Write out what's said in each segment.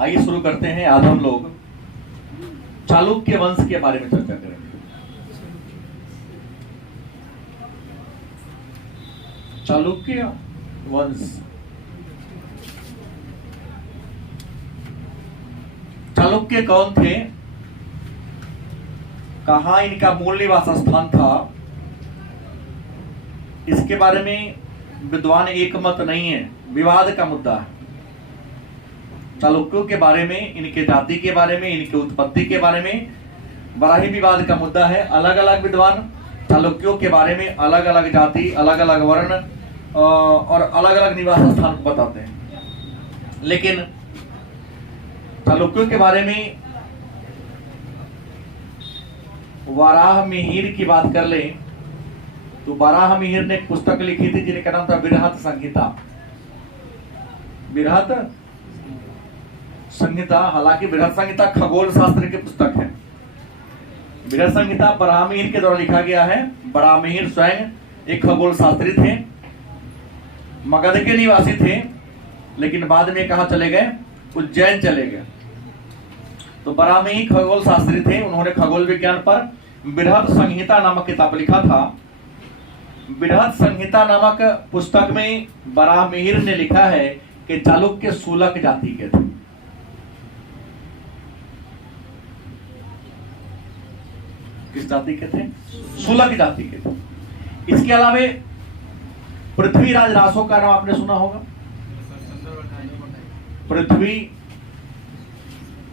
आइए शुरू करते हैं। आज हम लोग चालुक्य वंश के बारे में चर्चा करेंगे। चालुक्य वंश। चालुक्य कौन थे, कहां इनका मूल निवास स्थान था, इसके बारे में विद्वान एक मत नहीं है, विवाद का मुद्दा है। चालुक्यों के बारे में, इनके जाति के बारे में, इनकी उत्पत्ति के बारे में बड़ा ही विवाद का मुद्दा है। अलग अलग विद्वान चालुक्यों के बारे में अलग अलग जाति, अलग अलग वर्ण और अलग अलग निवास स्थान को बताते हैं। लेकिन चालुक्यों के बारे में वराह मिहिर की बात कर ले तो वराह मिहिर ने एक पुस्तक लिखी थी जिनका नाम था बृहत संहिता। बृहत संहिता, हालांकि बृहत संहिता खगोल शास्त्र की पुस्तक है। बृहत संहिता बराहमिहिर के द्वारा लिखा गया है। बराहमिहिर स्वयं एक खगोल शास्त्री थे, मगध के निवासी थे, लेकिन बाद में कहां चले गए? उज्जैन चले गए। तो बराहमिहिर खगोल शास्त्री थे। उन्होंने खगोल विज्ञान पर बृहत संहिता नामक किताब लिखा था। बृहत संहिता नामक पुस्तक में बराहमिहिर ने लिखा है कि चालुक्य शूलक जाति के थे। किस जाति के थे? शूलक जाति के थे। इसके अलावा पृथ्वीराज रासो का नाम आपने सुना होगा। पृथ्वी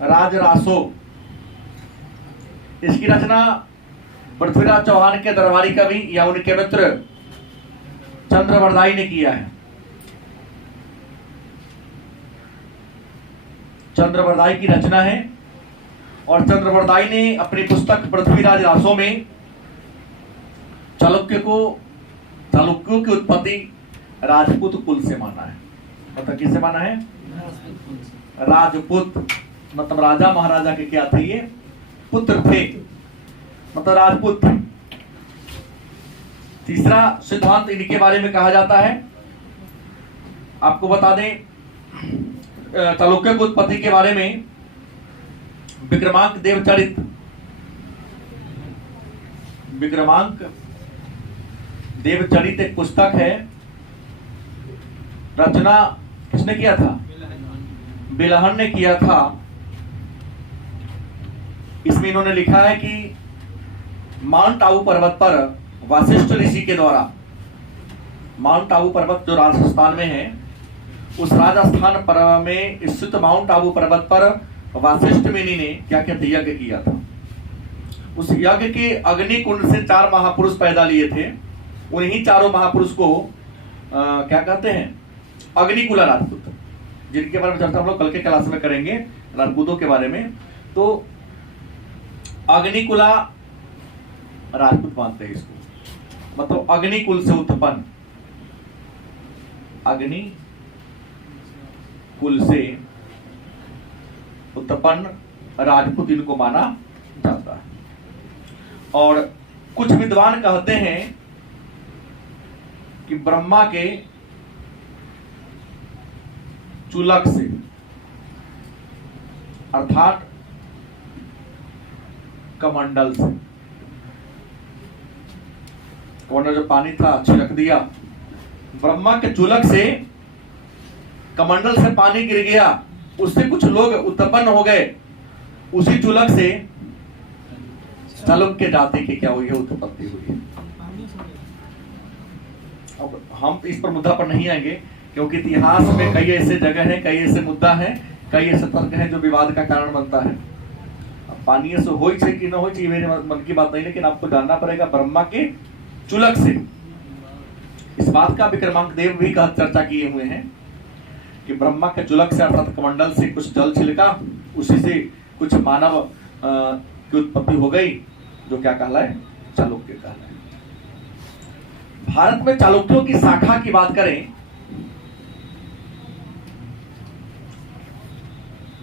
राज रासो, इसकी रचना पृथ्वीराज चौहान के दरबारी कवि या उनके मित्र चंद्रवरदाई ने किया है। चंद्रवरदाई की रचना है और चंद्रवरदाई ने अपनी पुस्तक पृथ्वीराज रासो में चालुक्यों की उत्पत्ति राजपूत कुल से माना है। मतलब किससे माना है? राजपूत, मतलब राजा महाराजा के क्या थे? ये पुत्र थे, मतलब राजपूत थे। तीसरा सिद्धांत इनके बारे में कहा जाता है, आपको बता दें चालुक्य की उत्पत्ति के बारे में विक्रमांक देवचरित, विक्रमांक देवचरित एक पुस्तक है। रचना किसने किया था? बिलहन ने किया था। इसमें इन्होंने लिखा है कि माउंट आबू पर्वत पर वशिष्ठ ऋषि के द्वारा, माउंट आबू पर्वत जो राजस्थान में है, उस राजस्थान पर में स्थित माउंट आबू पर्वत पर वशिष्ठ मुनि ने क्या क्या यज्ञ किया था। उस यज्ञ के अग्नि कुंड से 4 महापुरुष पैदा लिए थे। उन्हीं चारों महापुरुष को क्या कहते हैं? अग्निकुला राजपूत, जिनके बारे में चर्चा हम लोग कल के क्लास में करेंगे, राजपूतों के बारे में। तो अग्निकुला राजपूत मानते हैं इसको, मतलब अग्निकुल से उत्पन्न, अग्नि कुल से उत्पन्न राजपूत इनको माना जाता है। और कुछ विद्वान कहते हैं कि ब्रह्मा के चूलक से, अर्थात कमंडल से, कमंडल जो पानी था छिड़क दिया, ब्रह्मा के चूलक से, कमंडल से पानी गिर गया, उससे कुछ लोग उत्पन्न हो गए। उसी चूलक से चालुक्य जाति की क्या हुई है? उत्पत्ति हुई है। अब हम इस पर मुद्दा पर नहीं आएंगे, क्योंकि इतिहास में कई ऐसे जगह हैं, कई ऐसे मुद्दा हैं, कई ऐसे तर्क हैं जो विवाद का कारण बनता है। अब पानी से हो कि ना हो, मेरे मन की बात नहीं, लेकिन आपको जानना पड़ेगा ब्रह्मा के चूलक से। इस बात का विक्रमांक देव भी चर्चा किए हुए हैं कि ब्रह्मा के चूलक से, अर्थात कमंडल से कुछ जल छिलका, उसी से कुछ मानव की उत्पत्ति हो गई, जो क्या कहलाए? चालुक्य कहलाए। भारत में चालुक्यों की शाखा की बात करें,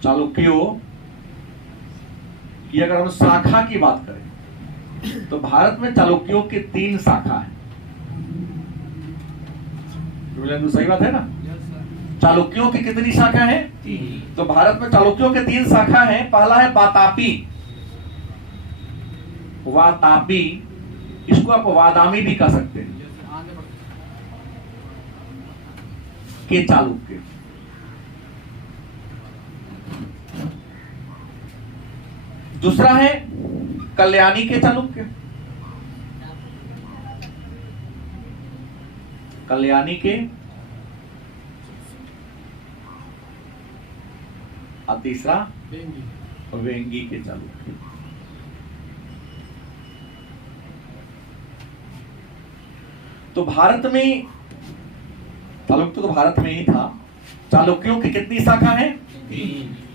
चालुक्यों की अगर हम शाखा की बात करें तो भारत में चालुक्यों की 3 शाखा है। सही बात है ना? चालुक्यों की कितनी शाखा है? तो भारत में चालुक्यों के 3 शाखा हैं। पहला है वातापी, वातापी, इसको आप वादामी भी कह सकते हैं, के चालुक्य। दूसरा है कल्याणी के चालुक्य, कल्याणी के, और तीसरा वेंगी के चालुक्य। तो भारत में चालुक्य तो भारत में ही था। चालुक्यों की कितनी शाखा है?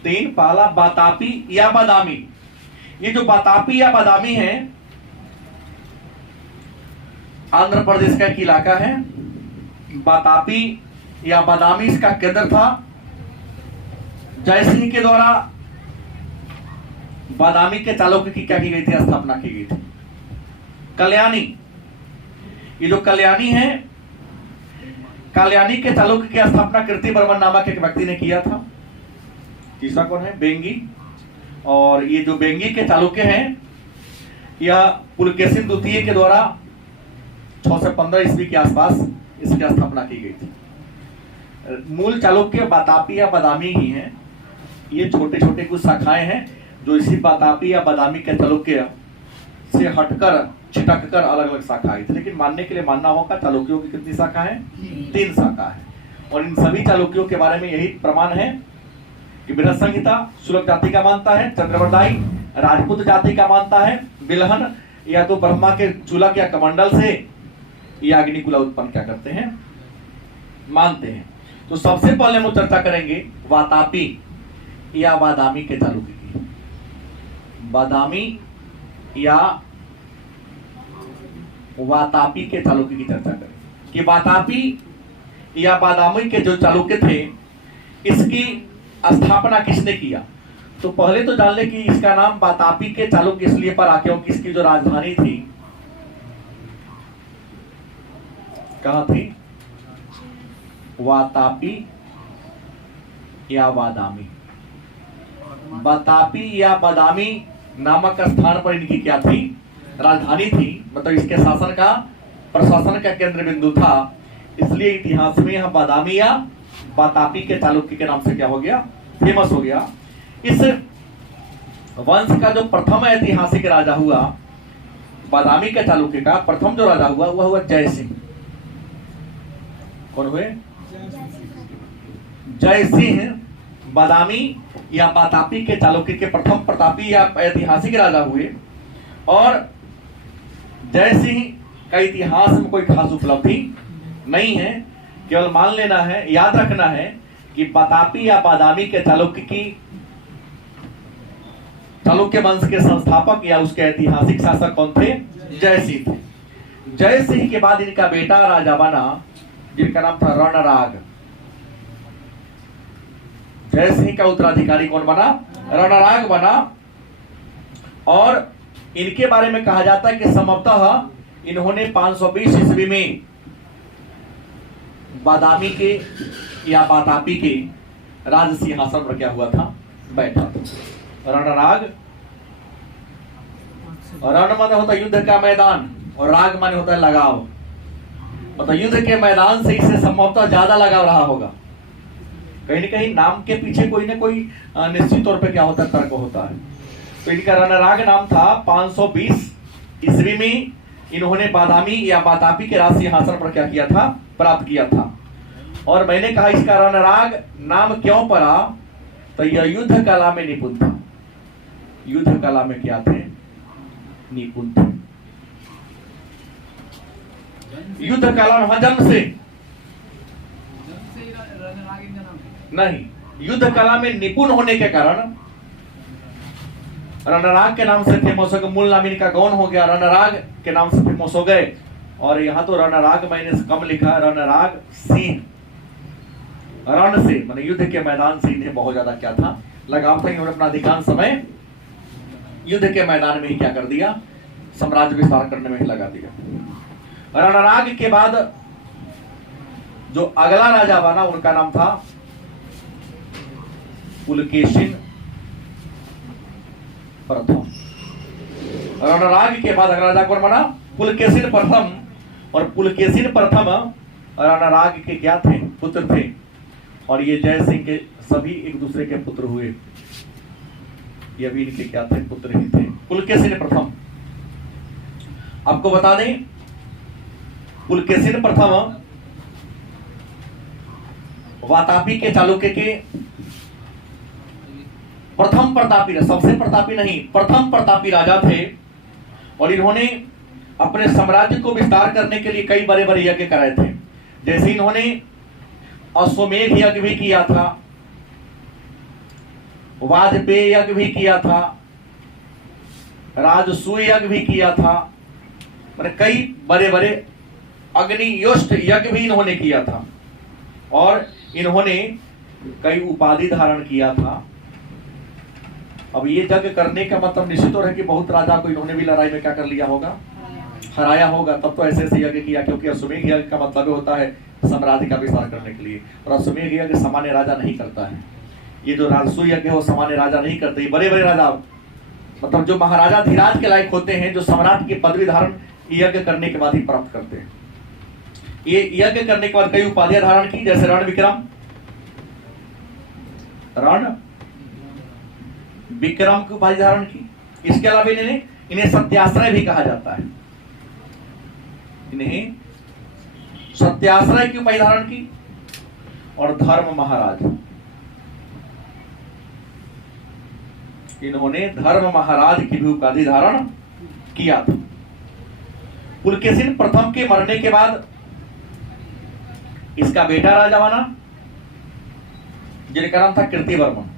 3। पहला वातापी या बादामी। ये जो वातापी या बादामी है आंध्र प्रदेश का एक इलाका है। वातापी या बादामी इसका केंद्र था। जयसिंह के द्वारा बादामी के चालुक्य की क्या की गई थी? स्थापना की गई थी। कल्याणी, ये जो कल्याणी है, कल्याणी के चालुक्य की स्थापना कीर्तिवर्मन नामक एक व्यक्ति ने किया था। तीसरा कौन है? बेंगी। और ये जो बेंगी के चालुक्य हैं, यह पुलकेशिन द्वितीय के द्वारा 615 ईस्वी के आसपास इसकी स्थापना की गई थी। मूल चालुक्य वातापी या बादामी ही हैं। ये छोटे छोटे कुछ शाखाएं हैं जो इसी वातापी या बादामी के चालुक्य से हटकर छिटक कर अलग अलग शाखा आई थी। लेकिन मानने के लिए मानना होगा चालुक्यों की कितनी शाखा है? 3 शाखा है। और इन सभी चालुक्यों के बारे में यही प्रमाण है कि बृहद संहिता शुल्क जाति का मानता है, चंद्रवरदायी राजपूत जाति का मानता है, बिलहन या तो ब्रह्मा के चूलक या कमंडल से या अग्निकुला उत्पन्न क्या करते हैं? मानते हैं। तो सबसे पहले हम चर्चा करेंगे वातापी या बादामी के चालुक्य की। बादामी या वातापी के चालुक्य की चर्चा करें कि वातापी या बादामी के जो चालुक्य थे इसकी स्थापना किसने किया। तो पहले तो जान ले कि इसका नाम वातापी के चालुक्य इसलिए पर आ क्योंकि इसकी जो राजधानी थी कहां थी? वातापी या बादामी। वातापी या बादामी नामक स्थान पर इनकी क्या थी? राजधानी थी। मतलब इसके शासन का, प्रशासन का केंद्र बिंदु था। इसलिए इतिहास में यह बादामी या वातापी के चालुक्य के नाम से क्या हो गया? फेमस हो गया। इस वंश का जो प्रथम ऐतिहासिक राजा हुआ बादामी के चालुक्य का, प्रथम जो राजा हुआ वह हुआ जयसिंह। कौन हुए? जयसिंह बादामी या वातापी के चालुक्य के प्रथम प्रतापी या ऐतिहासिक राजा हुए। और जयसिंह का इतिहास में कोई खास उपलब्धि नहीं है। केवल मान लेना है, याद रखना है कि वातापी या बादामी के चालुक्य की, चालुक्य वंश के संस्थापक या उसके ऐतिहासिक शासक कौन थे? जयसिंह थे। जयसिंह के बाद इनका बेटा राजा बना जिनका नाम था रणराग। जयसिंह का उत्तराधिकारी कौन बना? रणराग बना। और इनके बारे में कहा जाता है कि संभवतः इन्होंने 520 ईस्वी में बादामी के या वातापी के राज सिंहासन पर क्या हुआ था? बैठा था। रणराग, रण माने होता युद्ध का मैदान और राग माने होता है लगाव। मतलब युद्ध के मैदान से इसे संभवतः ज्यादा लगाव रहा होगा। कहीं न कहीं नाम के पीछे कोई ना कोई निश्चित तौर पे क्या होता है? तर्क होता है। तो इनका रणराग नाम था। 520 ईस्वी में इन्होंने बादामी या वातापी के राज सिंहासन पर क्या किया था? प्राप्त किया था। और मैंने कहा इसका रणराग नाम क्यों पड़ा? तो यह युद्ध कला में निपुण था। युद्ध कला में क्या थे? निपुण थे। युद्ध कला में जन्म से नहीं, युद्ध कला में निपुण होने के कारण रणराग के नाम से फेमस हो गए। मूल नाम इनका गौन हो गया, रणराग के नाम से फेमस हो गए। और यहाँ तो रणराग मैंने कम लिखा है, रणराग सिंह। रण से माने युद्ध के मैदान से इन्हें बहुत ज्यादा क्या था? लगाव था। इन्होंने अपना अधिकांश समय युद्ध के मैदान में ही क्या कर दिया? साम्राज्य विस्तार करने में ही लगा दिया। रणराग के बाद जो अगला राजा बना उनका नाम था पुलकेशिन प्रथम। रणराग के बाद अगला राजा कौन बना? पुलकेशिन प्रथम। और पुलकेशिन प्रथम रणराग के क्या थे? पुत्र थे। और ये जय सिंह के सभी एक दूसरे के पुत्र हुए। ये भी इनके क्या थे? पुत्र ही थे। पुलकेशिन प्रथम। आपको बता दें, पुलकेशिन प्रथम वातापी के चालुक्य के प्रथम प्रतापी, सबसे प्रतापी नहीं, प्रथम प्रतापी राजा थे। और इन्होंने अपने साम्राज्य को विस्तार करने के लिए कई बड़े बड़े यज्ञ कराए थे। जैसे इन्होंने अश्वमेध यज्ञ भी किया था, वाजपेय यज्ञ भी किया था, राजसूय यज्ञ भी किया था, मतलब कई बड़े बड़े अग्नियोष्ट यज्ञ भी इन्होंने किया था। और इन्होंने कई उपाधि धारण किया था। अब ये यज्ञ करने का मतलब निश्चित हो रहा है कि बहुत राजा को इन्होंने भी लड़ाई में क्या कर लिया होगा? हराया होगा। तब तो ऐसे ऐसे यज्ञ किया, क्योंकि अश्वमेध यज्ञ का मतलब होता है साम्राज्य का विस्तार करने के लिए। और अश्वमेध यज्ञ सामान्य राजा नहीं करता है। ये जो राजसूय यज्ञ है वो सामान्य राजा नहीं करते। ये बड़े बड़े राजा, मतलब जो महाराजा धीराज के लायक होते हैं, जो सम्राट की पदवी धारण यज्ञ करने के बाद ही प्राप्त करते हैं। ये यज्ञ करने के बाद कई उपाधियां धारण की, जैसे रण विक्रम की उपाधि धारण की। इसके अलावा इन्हें सत्याश्रय भी कहा जाता है। इन्हें सत्याश्रय की उपाधि धारण की। और धर्म महाराज, इन्होंने धर्म महाराज की भी उपाधि धारण किया था। पुलकेशिन प्रथम के मरने के बाद इसका बेटा राजा बना, जिनका नाम था कीर्तिवर्मन।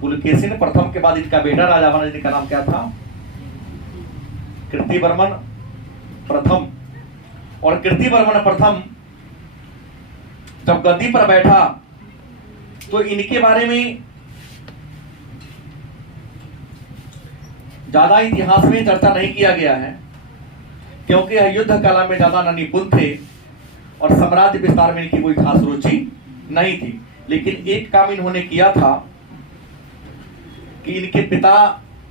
पुलकेशिन प्रथम के बाद इनका बेटा राजा बना, जिनका नाम क्या था? कीर्तिवर्मन प्रथम। और कीर्तिवर्मन प्रथम जब गद्दी पर बैठा तो इनके बारे में ज्यादा इतिहास में चर्चा नहीं किया गया है, क्योंकि युद्ध कला में ज्यादा न निपुण थे और साम्राज्य विस्तार में इनकी कोई खास रुचि नहीं थी। लेकिन एक काम इन्होंने किया था कि इनके पिता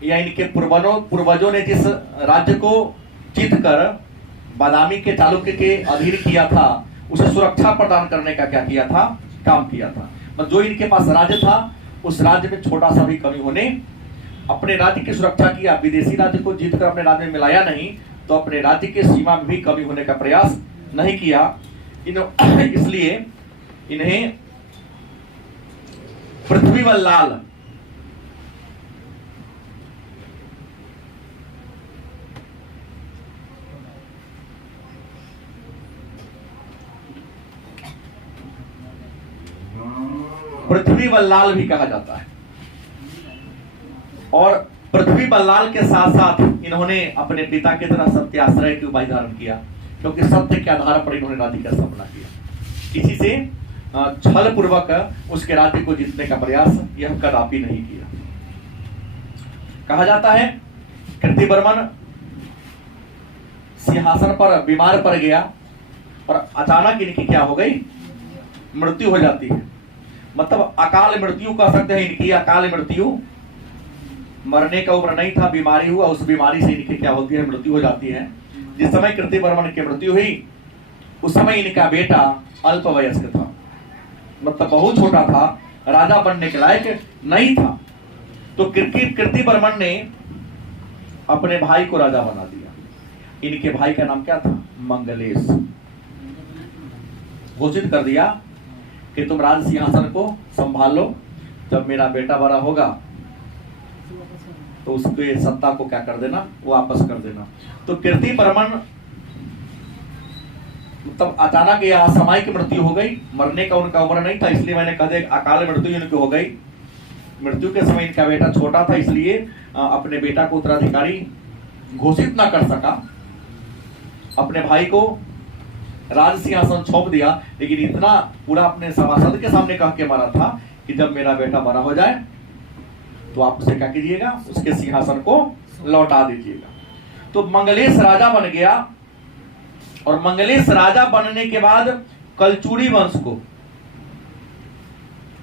या इनके पूर्वजों ने जिस राज्य को जीतकर बादामी के चालुक्य के अधीन किया था, उसे सुरक्षा प्रदान करने का क्या किया था? काम किया था। मतलब जो इनके पास राज्य था, उस राज्य में छोटा सा भी कमी होने, अपने राज्य की सुरक्षा किया। विदेशी राज्य को जीतकर अपने राज्य में मिलाया नहीं, तो अपने राज्य के सीमा में भी कमी होने का प्रयास नहीं किया। इसलिए इन्हें पृथ्वीवल्लाल भी कहा जाता है। और पृथ्वी बल्लाल के साथ साथ इन्होंने अपने पिता की तरह सत्याश्रय की उपाधि धारण किया, क्योंकि सत्य के आधार पर इन्होंने राज्य का स्थापना किया। किसी से छल पूर्वक उसके राज्य को जीतने का प्रयास यह कदापि नहीं किया। कहा जाता है कीर्तिवर्मन सिंहासन पर बीमार पड़ गया और अचानक इनकी क्या हो गई? मृत्यु हो जाती है। मतलब अकाल मृत्यु कह सकते हैं इनकी। अकाल मृत्यु, मरने का उम्र नहीं था, बीमारी हुआ, उस बीमारी से इनकी क्या होती है? मृत्यु हो जाती है। जिस समय कीर्तिवर्मन की मृत्यु हुई उस समय इनका बेटा अल्पवयस्क था, मतलब बहुत छोटा था, राजा बनने के लायक नहीं था। तो कीर्तिवर्मन ने अपने भाई को राजा बना दिया। इनके भाई का नाम क्या था? मंगलेश। घोषित कर दिया कि तुम राज सिंहासन को संभालो, जब मेरा बेटा बड़ा होगा तो उसके सत्ता को क्या कर देना? वापस कर देना। तो कीर्तिवर्मन मतलब अचानक यह असामयिक मृत्यु हो गई। मरने का उनका उम्र नहीं था, इसलिए मैंने कहा अकाल मृत्यु इनकी हो गई। मृत्यु के समय इनका बेटा छोटा था, इसलिए अपने बेटा को उत्तराधिकारी घोषित ना कर सका। अपने भाई को राज सिंहासन सौंप दिया, लेकिन इतना पूरा अपने सभासद के सामने कह के मारा था कि जब मेरा बेटा बड़ा हो जाए तो आप उसे क्या कीजिएगा? उसके सिंहासन को लौटा दीजिएगा। तो मंगलेश राजा बन गया। और मंगलेश राजा बनने के बाद कलचुरी वंश को,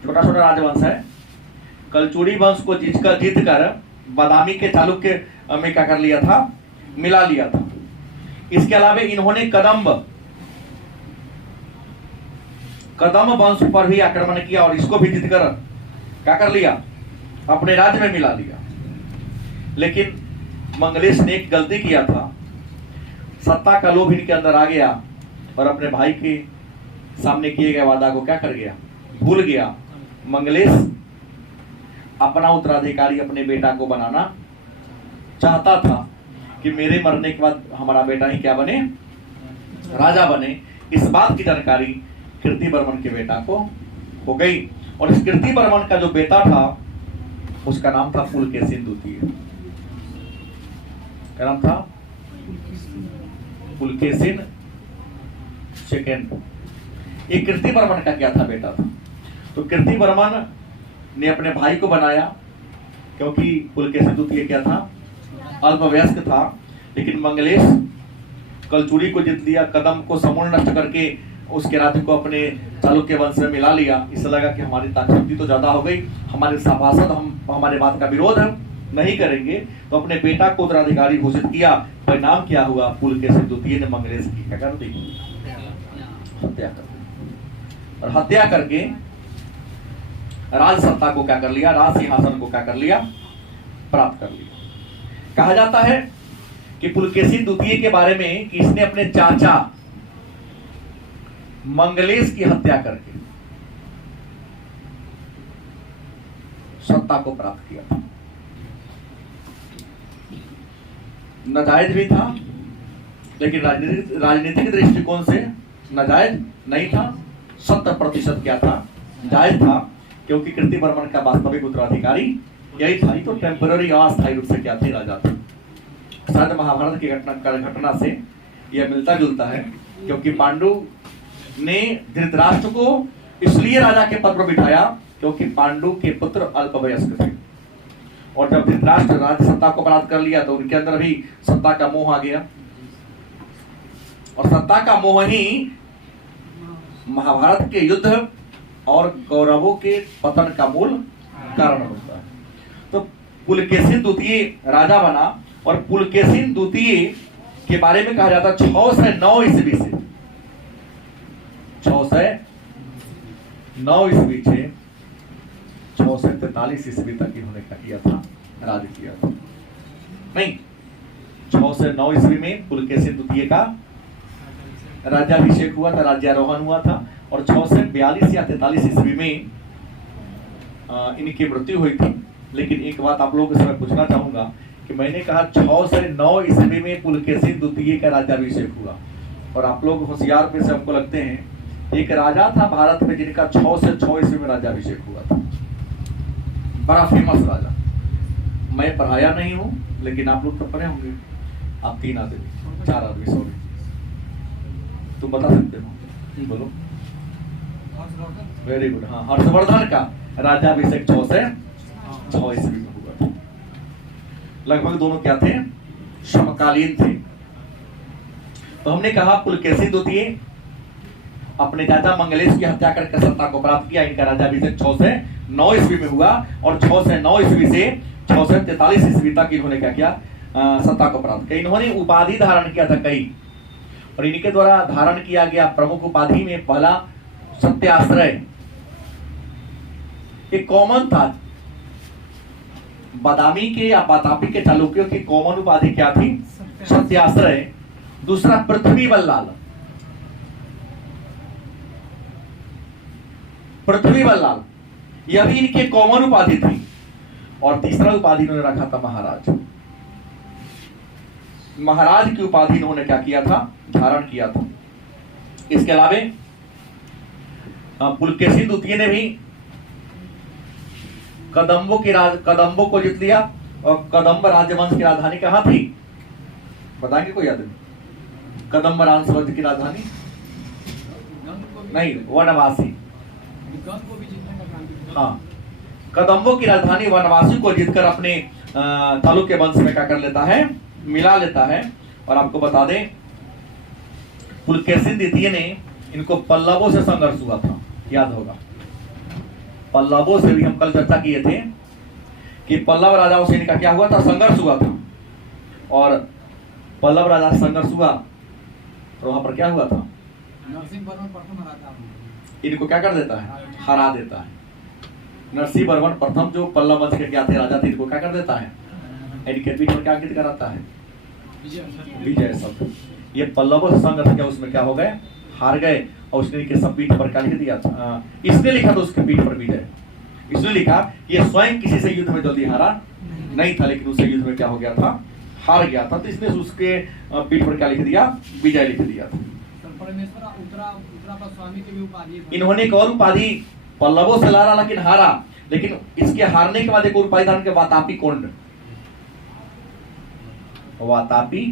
छोटा छोटा राजवंश है, कलचुरी वंश को जीत कर बादामी के चालुक्य में क्या कर लिया था, मिला लिया था। इसके अलावा इन्होंने कदम वंश पर भी आक्रमण किया और इसको भी जीतकर क्या कर लिया, अपने राज्य में मिला लिया। लेकिन मंगलेश ने एक गलती किया था, सत्ता का लोभ इनके अंदर आ गया और अपने भाई के सामने किए गए वादा को क्या कर गया, भूल गया। मंगलेश अपना उत्तराधिकारी अपने बेटा को बनाना चाहता था कि मेरे मरने के बाद हमारा बेटा ही क्या बने, राजा बने। इस बात की जानकारी कीर्तिवर्मन के बेटा को हो गई और इस कीर्तिवर्मन का जो बेटा था उसका नाम था पुलकेशिन द्वितीय। क्या नाम था, पुलकेशिन सेकेंड। ये कीर्तिवर्मन का क्या था, बेटा था। तो कीर्तिवर्मन ने अपने भाई को बनाया क्योंकि पुलकेशिन द्वितीय क्या था, अल्पवयस्क था। लेकिन मंगलेश कलचुरी को जीत लिया, कदम को समूल नष्ट करके उसके राज्य को अपने चालुक्य वंश में मिला लिया। इससे लगा कि हमारी ताकत तो ज्यादा हो गई, हमारे सभासद हम हमारे बात का विरोध नहीं करेंगे, तो अपने बेटा को उत्तराधिकारी घोषित किया। परिणाम क्या हुआ, पुलकेशिन द्वितीय ने मंगलेश की क्या कर दी, हत्या कर दी। और हत्या करके राज सत्ता को क्या कर लिया, राज सिंहासन को क्या कर लिया, प्राप्त कर लिया। कहा जाता है कि पुलकेशिन द्वितीय के बारे में कि इसने अपने चाचा मंगलेश की हत्या करके सत्ता को प्राप्त किया था। नाजायज भी था, लेकिन राजनीतिक दृष्टिकोण से नाजायज नहीं था। 70% क्या था, जायज था, क्योंकि कीर्तिवर्मन का वास्तविक उत्तराधिकारी यही था। तो टेम्पररी अस्थायी रूप से क्या थे, राजा थे। शायद महाभारत की घटना से यह मिलता जुलता है, क्योंकि पांडु ने धृतराष्ट्र को इसलिए राजा के पद पर बिठाया क्योंकि पांडु के पुत्र अल्पवयस्क थे। और जब धृतराष्ट्र राज्य सत्ता को प्राप्त कर लिया तो उनके अंदर भी सत्ता का मोह आ गया, और सत्ता का मोह ही महाभारत के युद्ध और कौरवों के पतन का मूल कारण होता है। तो पुलकेशिन द्वितीय राजा बना, और पुलकेशिन द्वितीय के बारे में कहा जाता है 609 ईस्वी से 609 ईस्वी से 643 ईस्वी तक इन्होंने क्या किया था, राज किया था। नहीं, 609 ईस्वी में पुलकेशिन द्वितीय का राज्याभिषेक हुआ था, राज्यारोहण हुआ था, और 642 या 43 ईस्वी में इनकी मृत्यु हुई थी। लेकिन एक बात आप लोगों से मैं पूछना चाहूंगा कि मैंने कहा 609 ईस्वी में पुलकेशिन द्वितीय का राज्याभिषेक हुआ, और आप लोग होशियार में से हमको लगते हैं एक राजा था भारत में जिनका 6 से 6 ईस्वी में राज्याभिषेक हुआ था, बड़ा फेमस राजा। मैं पढ़ाया नहीं हूं, लेकिन आप लोग तो पढ़े होंगे। आप 3 आदमी 4 आदमी, सॉरी, तुम बता सकते हो, बोलो। वेरी गुड, हाँ, हर्षवर्धन का राज्याभिषेक 6 से 6 ईस्वी में हुआ था। लगभग दोनों क्या थे, समकालीन थे। तो हमने कहा पुलकेशिन द्वितीय अपने चाचा मंगलेश की हत्या करके सत्ता को प्राप्त किया। इनका राज्याभिषेक 6 से 9 ईस्वी में हुआ, और 6 से 9 ईस्वी से 6 से 43 ईस्वी तक इन्होंने क्या किया, सत्ता को प्राप्त किया। इन्होंने उपाधि धारण किया था कई, और इनके द्वारा धारण किया गया प्रमुख उपाधि में पहला सत्याश्रय एक कॉमन था। बादामी के या बातापी के चालुक्यों की कॉमन उपाधि क्या थी, सत्याश्रय। दूसरा पृथ्वी बल्लाल, पृथ्वी बल्लाल, यह भी इनकी कॉमन उपाधि थी। और तीसरा उपाधि इन्होंने रखा था महाराज। महाराज की उपाधि इन्होंने क्या किया था, धारण किया था। इसके अलावा पुलकेशिन द्वितीय ने भी कदम्बों को जीत लिया। और कदम्ब राजवंश की राजधानी कहां थी, बताएंगे कोई आदमी? कदम्ब राजवंश की राजधानी नहीं, वनवासी। हाँ, कदम्बों की राजधानी वनवासी को जीतकर अपने चालुक्य वंश में क्या कर लेता है, मिला लेता है। और आपको बता दें, पुलकेशिन द्वितीय ने इनको पल्लवों से संघर्ष हुआ था, याद होगा। पल्लवों से भी हम कल चर्चा किए थे कि पल्लव राजाओं से इनका क्या हुआ था, संघर्ष हुआ था। और पल्लव राजा से संघर्ष हुआ तो वहां पर क्या हुआ था, नरसिंह वर्मन प्रथम हराता है, इनको क्या कर देता है, हरा देता है। नरसिंह वर्मन प्रथम जो पल्लव वंश के क्या थे, राजा थे, इनको क्या कर देता है, इनके पीठ पर क्या अंकित कराता है, विजय शब्द। ये पल्लवों से संघर्ष किया, उसमें क्या हो गए, हार गए। और उसने इनके सब पीठ पर क्या लिख दिया था, इसने लिखा था उसके पीठ पर विजय। इसने लिखा ये स्वयं किसी से युद्ध में जल्दी हारा नहीं था, लेकिन उसे युद्ध में क्या हो गया था, हार गया था। तो इसने उसके पीठ पर क्या लिख दिया, विजय लिख दिया था। परमेश्वर उत्तरा पर स्वामी की भी उपाधि, इन्होंने एक और उपाधि पल्लवों से लारा लेकिन हारा, लेकिन इसके हारने के बाद एक और उपाधि धारण के, वातापी कोंड। वातापी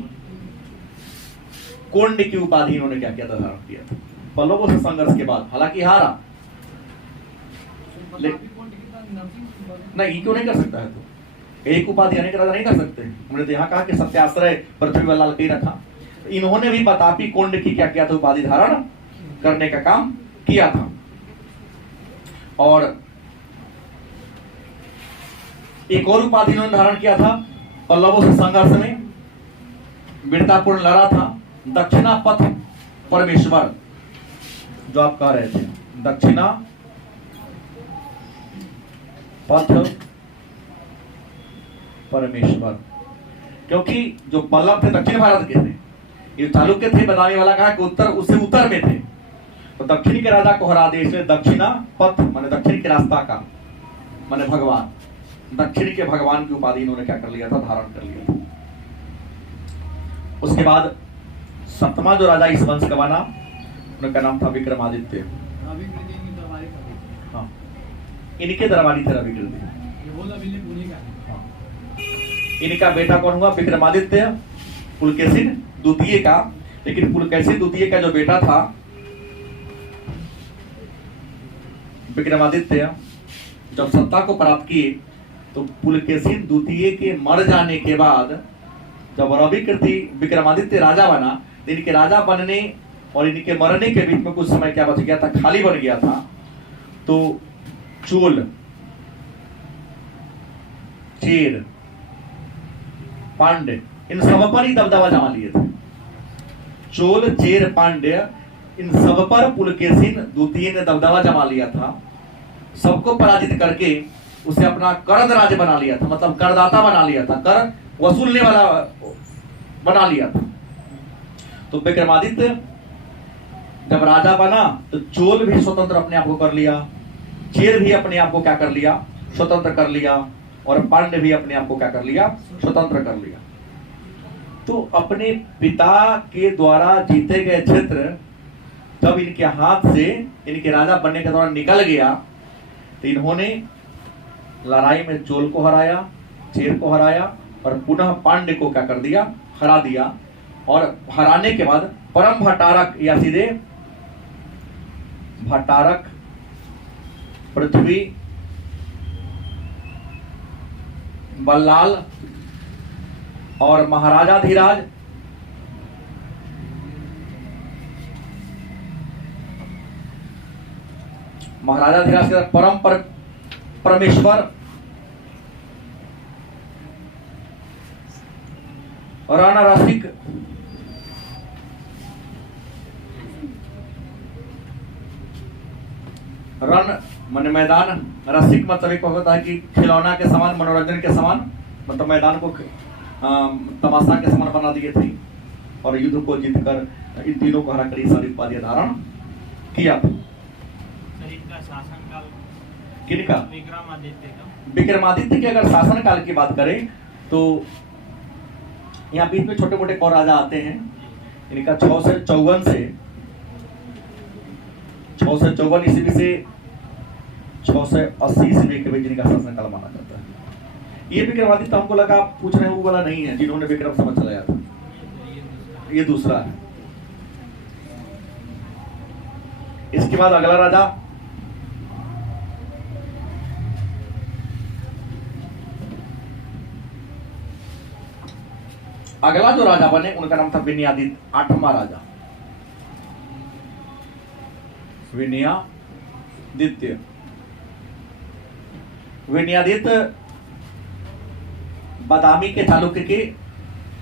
कोंड की उपाधि इन्होंने क्या किया था, धारण किया था पल्लवों से संघर्ष के बाद। हालांकि हारा नहीं, क्यों नहीं कर सकता है, तो एक उपाधि अनेक राजा नहीं कर सकते। हमने तो यहाँ कहा कि सत्याश्रय पृथ्वी वाला लाल ही रखा। इन्होंने भी वातापी कोंड की क्या किया था, उपाधि धारण करने का काम किया था। और एक और उपाधि इन्होंने धारण किया था पल्लवों से संघर्ष में, वीरतापूर्ण लड़ा था, दक्षिणा पथ परमेश्वर, जो आप कह रहे थे, दक्षिणा पथ परमेश्वर। क्योंकि जो पल्लव थे दक्षिण भारत के थे, ये चालुक्य थे, बताने वाला कहा कि उत्तर, उससे उत्तर में थे, तो दक्षिण के राजा को हरा दे, इसलिए दक्षिणा पथ माने दक्षिण के रास्ता का, माने भगवान, दक्षिण के भगवान की उपाधि इन्होंने क्या कर लिया था, धारण कर लिया था। उसके बाद सप्तमा जो राजा इस वंश का बना, उनका नाम था विक्रमादित्य। हाँ, इनके दरबारी थे रविकृति। हाँ, इनका बेटा कौन हुआ, विक्रमादित्य, पुलकेशिन द्वितीय का। लेकिन पुलकेशिन द्वितीय का जो बेटा था विक्रमादित्य, जब सत्ता को प्राप्त किए, तो पुलकेशिन द्वितीय के मर जाने के बाद जब रविकृति विक्रमादित्य राजा बना, तो इनके राजा बनने और इनके मरने के बीच में कुछ समय क्या बच गया था, खाली बन गया था। तो चोल, चेर, पांड्य, इन सब पर ही दबदबा जमा लिए थे। चोल, चेर, पांड्य, इन सब पर पुलकेशिन द्वितीय ने दबदबा जमा लिया था। सबको पराजित करके उसे अपना करद राज्य बना लिया था, मतलब करदाता बना लिया था, कर वसूलने वाला बना लिया था। तो विक्रमादित्य जब राजा बना, तो चोल भी स्वतंत्र अपने आप को कर लिया, चेर भी अपने आप को क्या कर लिया, स्वतंत्र कर लिया, और पांड्य भी अपने आप को क्या कर लिया, स्वतंत्र कर लिया। तो अपने पिता के द्वारा जीते गए क्षेत्र जब इनके हाथ से इनके राजा बनने के दौरान निकल गया, तो इन्होंने लड़ाई में चोल को हराया, चेर को हराया, और पुनः पांड्य को क्या कर दिया, हरा दिया। और हराने के बाद परम भट्टारक या सीधे भट्टारक, पृथ्वी, बल्लाल और महाराजा धीराज, महाराजा धीराज के परम परमेश्वर, रण रसिक, रण माने मैदान, रसिक मतलब एक होता है कि खिलौना के समान, मनोरंजन के समान, मतलब मैदान को तमाशा के समान बना दिए थे। और युद्ध को जीतकर इन तीनों को हराकर ये सारी उपाधियां धारण किया था। किनका, विक्रमादित्य के अगर शासन काल की बात करें तो यहाँ बीच में छोटे मोटे और राजा आते हैं। इनका 654 ईस्वी से 680 ईस्वी के बीच इनका शासनकाल माना जाता है। ये विक्रमादित्य हमको लगा पूछ रहे हैं वो वाला नहीं है जिन्होंने विक्रम समझ चलाया था, ये दूसरा है। इसके बाद अगला राजा अगला जो राजा बने उनका नाम था विन्यादित्य, 8वां राजा। विनयादित्य। विनयादित्य बादामी के चालुक्य के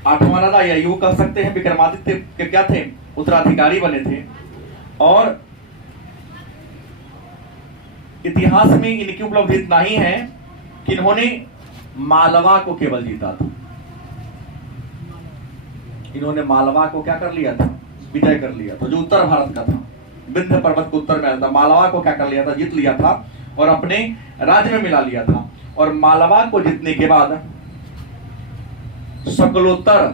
8वां राजा या यूं कह सकते हैं विक्रमादित्य के क्या थे, उत्तराधिकारी बने थे। और इतिहास में इनकी उपलब्धि इतना ही है कि इन्होंने मालवा को केवल जीता था। इन्होंने मालवा को क्या कर लिया था, विजय कर लिया था, जो उत्तर भारत का था, विंध्य पर्वत को उत्तर में आया था। मालवा को क्या कर लिया था, जीत लिया था और अपने राज्य में मिला लिया था। और मालवा को जीतने के बाद सकलोत्तर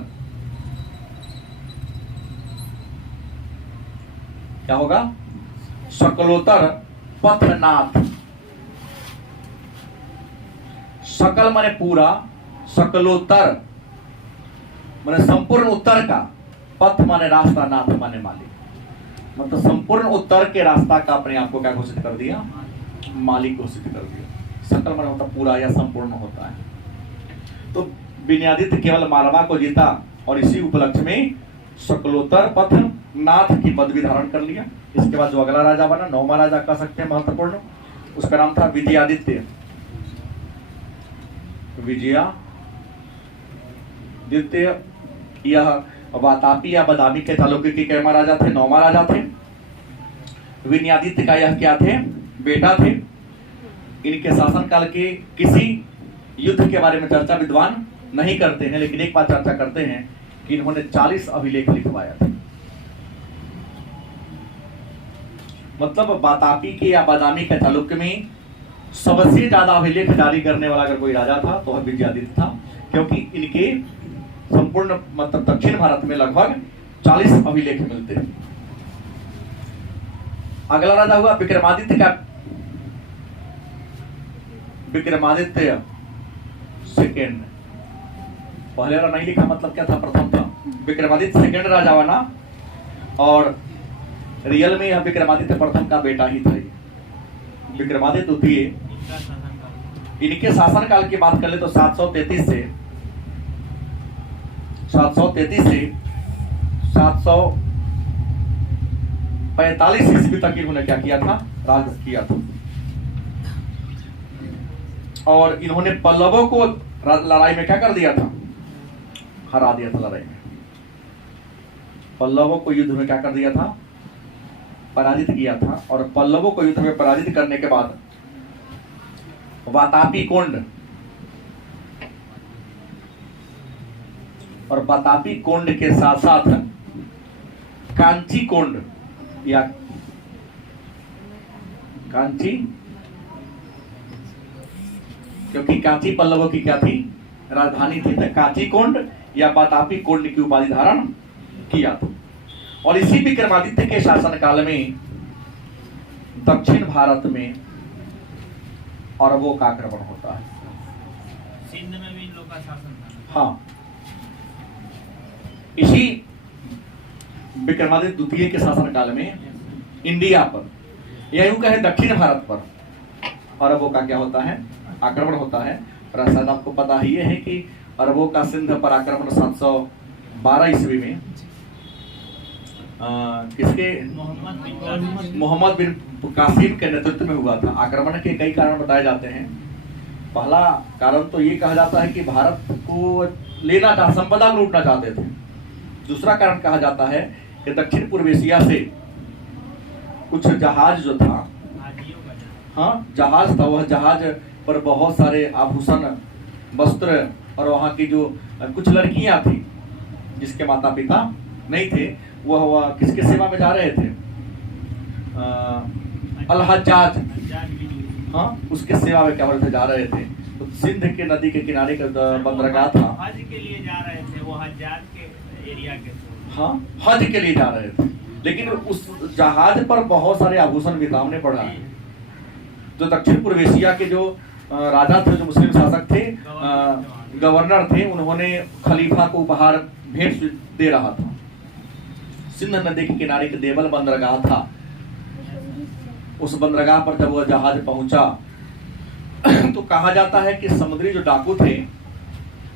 क्या होगा, सकलोत्तर पथनाथ। सकल माने पूरा, सकलोत्तर माने संपूर्ण उत्तर का, पथ माने रास्ता, नाथ माने मालिक। मतलब संपूर्ण उत्तर के रास्ता का अपने आप को क्या घोषित कर दिया, मालिक घोषित कर दिया। सकल माने होता पूरा या संपूर्ण होता है। तो विनयादित्य केवल मालवा को जीता और इसी उपलक्ष्य में सकलोत्तर पथ नाथ की पदवी धारण कर लिया। इसके बाद जो अगला राजा बना, 9वां राजा कह सकते हैं महत्वपूर्ण, उसका नाम था विजयादित्य। विजयादित्य यह वातापी या बादामी के चालुक्य के कैमा राजा थे, 9वां राजा थे। विनयादित्य का यह क्या थे, बेटा थे। इनके शासनकाल के किसी युद्ध के बारे में चर्चा विद्वान नहीं करते हैं, लेकिन एक बात चर्चा करते हैं कि इन्होंने 40 अभिलेख लिखवाया था। मतलब वातापी के या बादामी के चालुक्य में सबसे ज्यादा अभिलेख जारी करने वाला अगर कोई राजा था तो वह विजयादित्य था, क्योंकि इनके संपूर्ण मतलब दक्षिण भारत में लगभग 40 अभिलेख मिलते हैं। अगला राजा हुआ विक्रमादित्य का, विक्रमादित्य सेकेंड। पहले वाला नहीं लिखा, मतलब क्या था, प्रथम था। विक्रमादित्य सेकेंड राजा बना और रियल में यह विक्रमादित्य प्रथम का बेटा ही था। विक्रमादित्य द्वितीय, इनके शासनकाल की बात कर ले तो 733 से 745 ईस्वी तक इन्होंने क्या किया था, राज किया था। और इन्होंने पल्लवों को लड़ाई में क्या कर दिया था, हरा दिया था लड़ाई में। पल्लवों को युद्ध में क्या कर दिया था, पराजित किया था। और पल्लवों को युद्ध में पराजित करने के बाद वातापी कोंड, और वातापी कोंड के साथ साथ कांची कोंड या कांची, क्योंकि कांची पल्लवों की क्या थी, राजधानी थी, तो कांची कोंड या वातापी कोंड की उपाधि धारण किया था। और इसी विक्रमादित्य के शासनकाल में दक्षिण भारत में अरबों का आक्रमण होता है। सिंध में भी इन लोग का शासन था। हाँ, इसी विक्रमादित्य द्वितीय के शासनकाल में इंडिया पर या यूं कहे दक्षिण भारत पर अरबों का क्या होता है, आक्रमण होता है। और शायद आपको पता ही है कि अरबों का सिंध पर आक्रमण 712 ईस्वी में किसके, मोहम्मद बिन कासिम के नेतृत्व में हुआ था। आक्रमण के कई कारण बताए जाते हैं। पहला कारण तो ये कहा जाता है कि भारत को लेना था, संपदा लूटना चाहते थे। दूसरा कारण कहा जाता है कि दक्षिण पूर्व एशिया से कुछ जहाज जो था, हाँ जहाज था, वह जहाज पर बहुत सारे आभूषण, वस्त्र और वहाँ की जो कुछ लड़कियां थी जिसके माता पिता नहीं थे, वह किसके सेवा में जा रहे थे, अल-हज्जाज, हाँ उसके सेवा में क्या बोलते जा रहे थे। तो सिंध के नदी के किनारे का बंदरगाह था, हज के लिए जा रहे थे, वो हज्जाज के एरिया के, हाँ हज के लिए जा रहे थे। लेकिन उस जहाज पर बहुत सारे आभूषण भी सामने पड़ा है। जो दक्षिण पूर्व एशिया के जो राजा थे, जो मुस्लिम शासक थे, गवर्नर थे, उन्होंने खलीफा को उपहार भेंट दे रहा था। सिंध नदी के किनारे के देवल बंदरगाह था। उस बंदरगाह पर जब वह जहाज पहुंचा तो कहा जाता है कि समुद्री जो डाकू थे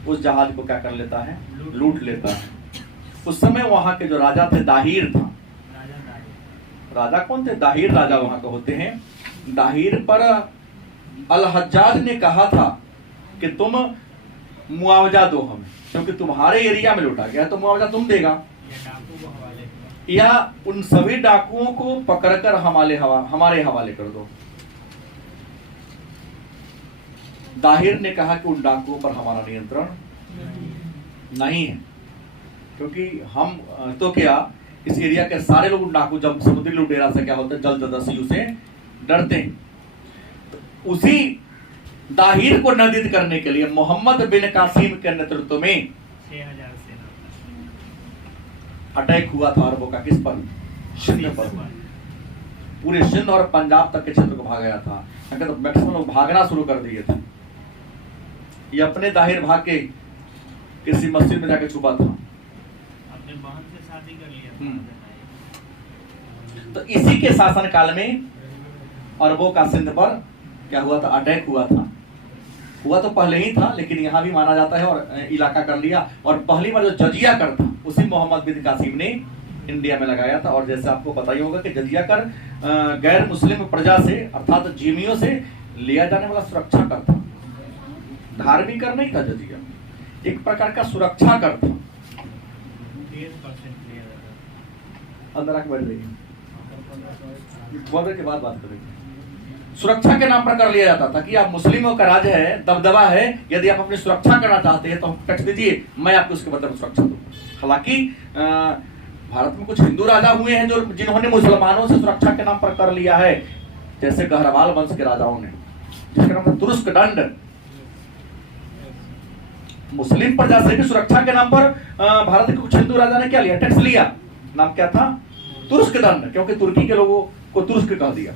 उस जहाज को क्या कर लेता है, लूट लेता है। उस समय वहां के जो राजा थे, दाहिर था, राजा कौन थे? दाहिर राजा वहां के होते हैं। दाहिर पर अल हज्जाज ने कहा था कि तुम मुआवजा दो हमें, क्योंकि तुम्हारे एरिया में लूटा गया तो मुआवजा तुम देगा, या उन सभी डाकुओं को पकड़कर हमारे हवाले कर दो। दाहिर ने कहा कि उन डाकुओं पर हमारा नियंत्रण नहीं है, क्योंकि हम तो क्या, इस एरिया के सारे लोग डाकू जब समुद्री लुटेरा से क्या होता है, जलदस्यु से डरते हैं। तो उसी दाहिर को नदित करने के लिए मोहम्मद बिन कासिम के नेतृत्व में 6000 सेना अटैक हुआ था अरबों का। किस पर? सिंध पर। पूरे सिंध और पंजाब तक के क्षेत्र को भागाया था। तो मैक्सिमम लोग भागना शुरू कर दिए थे। ये अपने दाहिर भाग के किसी मस्जिद में जाके छुपा था, अपने बहन से शादी कर लिया। तो इसी के शासन काल में अरबों का सिंध पर क्या हुआ था? अटैक हुआ था। हुआ तो पहले ही था, लेकिन यहाँ भी माना जाता है और इलाका कर लिया। और पहली बार जो जजिया कर था उसी मोहम्मद बिन कासिम ने इंडिया में लगाया था। और जैसे आपको पता ही होगा कि जजिया कर गैर मुस्लिम प्रजा से अर्थात जिमियों से लिया जाने वाला सुरक्षा कर था। धार्मिक कर नहीं था जजिया, एक प्रकार का सुरक्षा कर था। 13% लिया जाता। अंदर आके बैठ जाइए, थोड़ी देर के बाद बात करेंगे। सुरक्षा के नाम पर कर लिया जाता था कि आप मुस्लिमों का राज है, दबदबा है, यदि आप अपनी सुरक्षा करना चाहते हैं तो टैक्स दीजिए, मैं आपको उसके बदले में सुरक्षा दूंगा। हालांकि भारत में कुछ हिंदू राजा हुए हैं जो जिन्होंने मुसलमानों से सुरक्षा के नाम पर कर लिया है, जैसे गहरवाल वंश के राजाओं ने, जिसका नाम था तुरुष्क दंड। मुस्लिम प्रजा से भी सुरक्षा के नाम पर भारत के कुछ हिंदू राजा ने क्या लिया? टैक्स लिया। नाम क्या था? तुरुष्क दंड, क्योंकि तुर्की के लोगों को तुरुष्क कह दिया।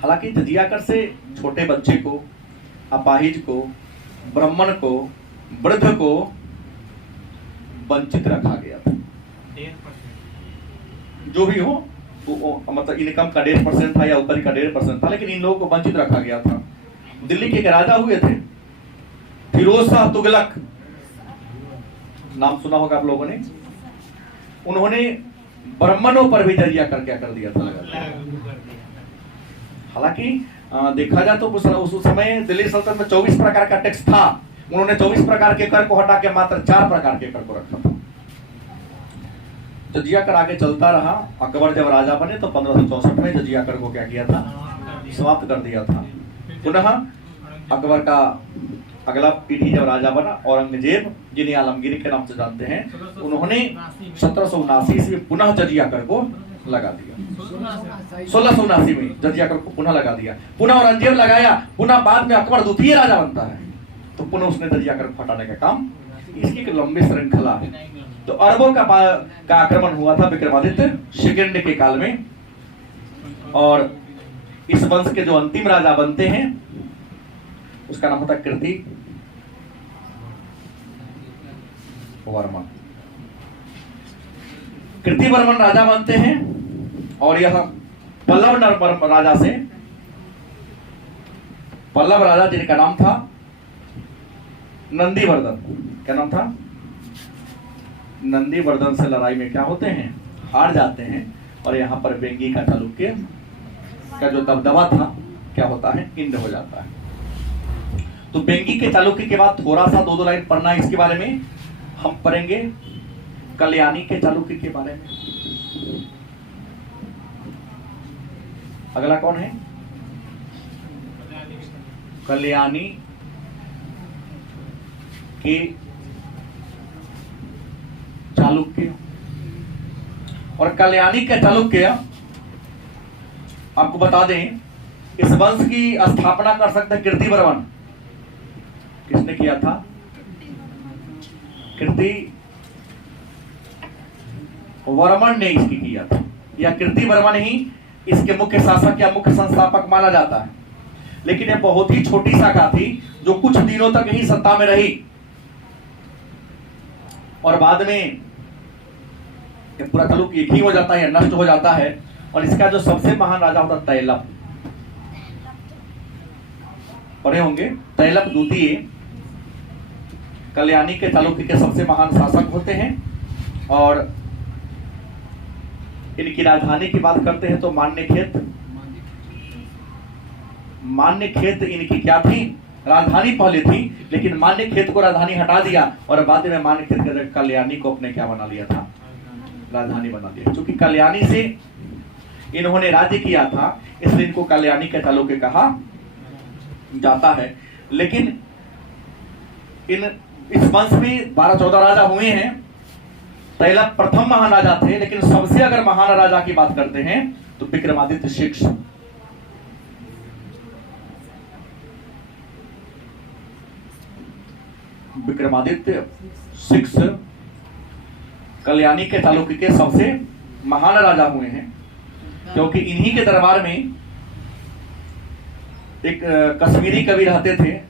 हालांकि जजिया कर से छोटे बच्चे को, अपाहिज को, ब्राह्मण को, वृद्ध को वंचित रखा गया था। 1% जो भी हो, मतलब इनकम का 1.5% था या ऊपरी का 1.5% था, लेकिन इन लोगों को वंचित रखा गया था। दिल्ली के एक राजा हुए थे, फिरोज शाह तुगलक, नाम सुना होगा आप लोगों ने। उन्होंने ब्राह्मणों पर भी जजिया कर क्या कर दिया था? लगा दिया। हालांकि देखा जाए तो उस समय दिल्ली सल्तनत में 24 प्रकार का टैक्स था। उन्होंने 24 प्रकार के कर को हटा के मात्र 4 प्रकार के कर को रखा था। जजिया कर आगे चलता रहा। अकबर जब राजा बने तो 1564 में जजिया कर को क्या किया था? समाप्त कर दिया था। पुनः अकबर का अगला पीढ़ी जब राजा बना, औरंगजेब, जिन्हें आलमगीर के नाम से जानते हैं, उन्होंने 1779 ईस्वी में पुनः जजिया कर को लगा दिया। 1679 में जजिया कर को पुनः लगा दिया। पुनः औरंगजेब लगाया, पुनः बाद में अकबर द्वितीय राजा बनता है तो पुनः उसने जजिया कर को हटाने का काम। इसकी एक लंबी श्रृंखला है। तो अरबों का आक्रमण हुआ था विक्रमादित्य सेकंड के काल में। और इस वंश के जो अंतिम राजा बनते हैं उसका नाम होता है कीर्ति वर्मन। कीर्ति वर्मन राजा बनते हैं और यह पल्लव राजा से, पल्लव राजा जिनका नाम था नंदीवर्धन। क्या नाम था? नंदीवर्धन से लड़ाई में क्या होते हैं? हार जाते हैं। और यहाँ पर वेंगी का चालुक्य का जो दबदबा था क्या होता है? इंड हो जाता है। तो वेंगी के चालुक्य के बाद थोड़ा सा 2 लाइन पढ़ना है इसके बारे में। हम पढ़ेंगे कल्याणी के चालुक्य के बारे में। अगला कौन है? कल्याणी के चालुक्य। और कल्याणी के चालुक्य आपको बता दें, इस वंश की स्थापना कर सकते हैं कीर्ति वर्मन। किसने किया था? कीर्ति वर्मन ने इसकी किया था, या कीर्ति वर्मन ही इसके मुख्य शासक या मुख्य संस्थापक माना जाता है। लेकिन यह बहुत ही छोटी शाखा थी जो कुछ दिनों तक ही सत्ता में रही और बाद में पूरा तालुक एक ही हो जाता है या नष्ट हो जाता है। और इसका जो सबसे महान राजा होता है तैलप, पढ़े होंगे, तैलप द्वितीय कल्याणी के चालुक्य के सबसे महान शासक होते हैं। और इनकी राजधानी की बात करते हैं तो मान्य खेत इनकी क्या थी, राजधानी पहले थी, लेकिन मान्य खेत को राजधानी हटा दिया और बाद में मान्य खेत के जगह कल्याणी को अपने क्या बना लिया था, राजधानी बना लिया। क्योंकि कल्याणी से इन्होंने राज्य किया था, इसलिए इनको कल्याणी के चालुक्य कहा जाता है। लेकिन इस वंश में 12-14 राजा हुए हैं। पहला प्रथम महान राजा थे, लेकिन सबसे अगर महान राजा की बात करते हैं तो विक्रमादित्य शिक्ष। विक्रमादित्य शिक्ष कल्याणी के चालुक्य के सबसे महान राजा हुए हैं, क्योंकि इन्हीं के दरबार में एक कश्मीरी कवि रहते थे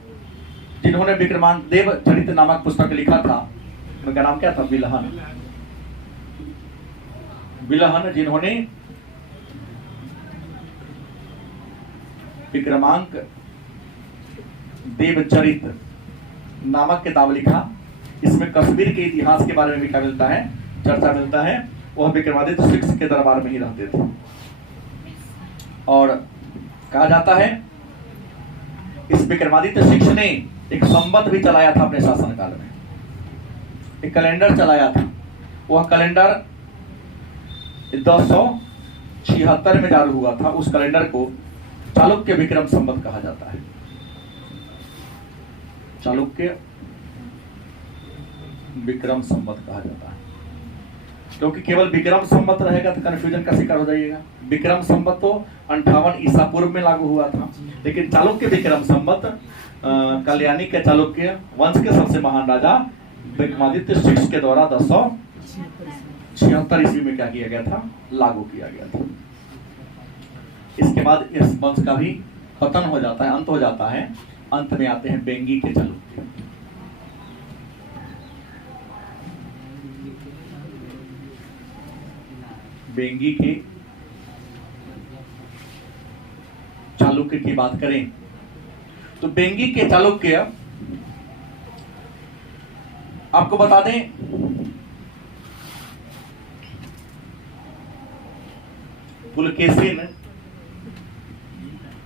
जिन्होंने विक्रमादेव चरित नामक पुस्तक लिखा था। उनका नाम क्या था, बिलहन, जिन्होंने विक्रमांक देवचरित नामक किताब लिखा। इसमें कश्मीर के इतिहास के बारे में भी क्या मिलता है, चर्चा मिलता है। वह विक्रमादित्य शिक्ष के दरबार में ही रहते थे और कहा जाता है इस विक्रमादित्य शिक्ष ने एक संवत भी चलाया था अपने शासनकाल में, एक कैलेंडर चलाया था। वह कैलेंडर 1076 में चालू हुआ था। उस कैलेंडर को चालुक्य विक्रम संवत कहा जाता है। चालुक्य विक्रम संवत कहा जाता है, क्योंकि केवल विक्रम संवत रहेगा तो कंफ्यूजन का शिकार हो जाइएगा। विक्रम संवत तो 58 ईसा पूर्व में लागू हुआ था, लेकिन चालुक्य विक्रम संवत कल्याणी के चालुक्य वंश के सबसे महान राजा विक्रमादित्य शिक्ष के द्वारा 1076 ईस्वी में क्या किया गया था, लागू किया गया था। इसके बाद इस वंश का भी पतन हो जाता है, अंत हो जाता है। अंत में आते हैं बेंगी के चालुक्य। बेंगी के चालुक्य की बात करें तो बेंगी के चालुक्य, आपको बता दें पुलकेशिन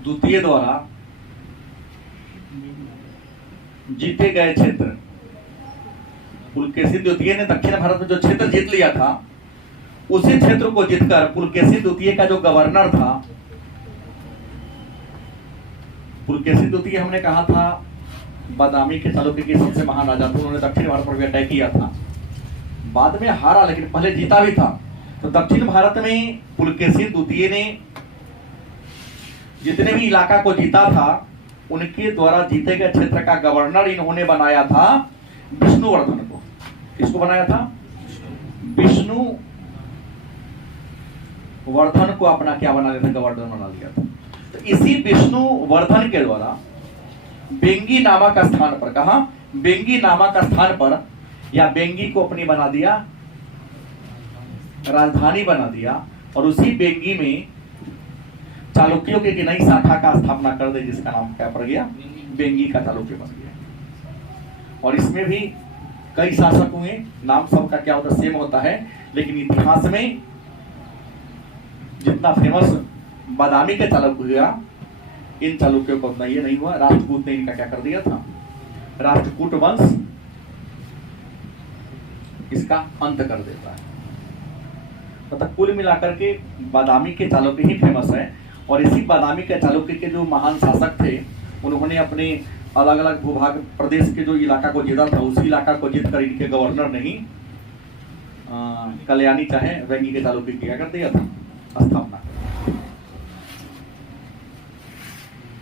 द्वितीय द्वारा जीते गए क्षेत्र, पुलकेशिन द्वितीय ने दक्षिण भारत में जो क्षेत्र जीत लिया था, उसी क्षेत्र को जीतकर पुलकेशिन द्वितीय का जो गवर्नर था, पुलकेशिन द्वितीय हमने कहा था बादामी के चालुक्य के सबसे महान राजा थे। उन्होंने दक्षिण भारत पर भी अटैक किया था, बाद में हारा, लेकिन पहले जीता भी था। तो दक्षिण भारत में पुलकेशिन द्वितीय ने जितने भी इलाका को जीता था, उनके द्वारा जीते गए क्षेत्र का गवर्नर इन्होंने बनाया था विष्णुवर्धन को। किसको बनाया था, विष्णुवर्धन को अपना क्या बना लिया था, गवर्नर बना लिया था। तो इसी विष्णुवर्धन के द्वारा बेंगी नामक स्थान पर, कहा बेंगी नामक स्थान पर, या बेंगी को अपनी बना दिया, राजधानी बना दिया, और उसी बेंगी में चालुक्यों की नई शाखा का स्थापना कर दे, जिसका नाम क्या पड़ गया, बेंगी का चालुक्य बन गया। और इसमें भी कई शासक हुए, नाम सबका क्या होता है, सेम होता है, लेकिन इतिहास में जितना फेमस बादामी के चालुक्य हुआ, इन चालुक्यों को उतना ये नहीं हुआ। राष्ट्रकूट ने इनका क्या कर दिया था, राष्ट्रकूट वंश इसका अंत कर देता है। मतलब कुल मिलाकर के बादामी के चालुक्य ही फेमस है। और इसी बादामी के चालुक्य के जो महान शासक थे, उन्होंने अपने अलग अलग भूभाग प्रदेश के जो इलाका को जीता था, उसी इलाका को जीतकर इनके गवर्नर ने ही कल्याणी चाहे बेंगी के चालुक्य किया कर दिया था, स्थापना।